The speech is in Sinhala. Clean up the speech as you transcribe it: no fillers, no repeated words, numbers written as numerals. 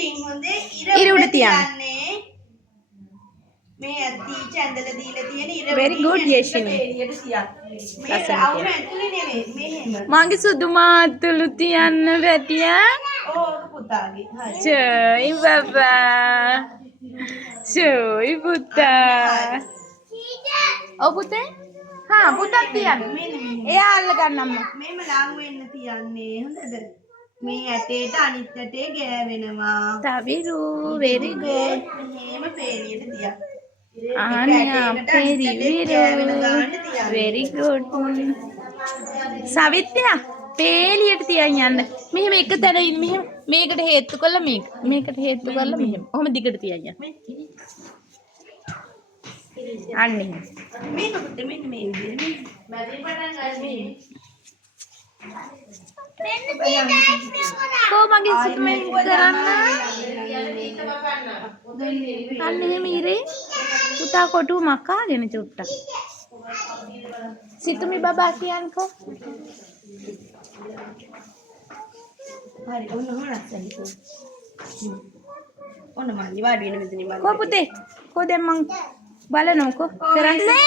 උඩින් හොඳේ ඉර උඩ තියන්නේ. මේ ඇත්ති චැන්දල දීලා තියෙන ඉර very good Yashini එළියට තියන්න. මේ අවුම ඇතුලේ නෙමෙයි මෙහෙම. මගේ සුදු මාතුළු තියන්න බැටියා. ඕක පුතාගේ. හරි. චොයි බබා. චොයි පුතා. ඔව් පුතේ. හා පුතක් තියන්න. එයා අල්ල ගන්නම්ම. මේම ලං වෙන්න තියන්නේ. හොඳද? මේ ඇටේට අනිත් ඇටේ ගෑවෙනවා. තවිරු very good. මෙහෙම පේලියට තියන්න. Anya very good. සවිත්‍යා පේලියට තියන් යන්න. මෙහෙම එක තැන මෙහෙම මේකට හේතු කරලා මේකට හේතු කරලා මෙහෙම. ඔහොම දිගට තියන් යන්න. අන්න එහෙම. මේක පුතේ මෙන්න මේ විදිහට. මැදින් පටන් ගන්න මේ. කො මගේ සිතුමෙන් කරන්න. අන්න එහෙම ඉරේ. පුතා කොටු මකාගෙන චුට්ටක්. සිතුමි බබා කියන්කෝ. හරි ඔන්න හොනස්සයි. ඔන්න මල්ලි වාඩි වෙන මෙතනින් බලන්න. කො පුතේ කො දැන් මං බලනකො කරන්නේ.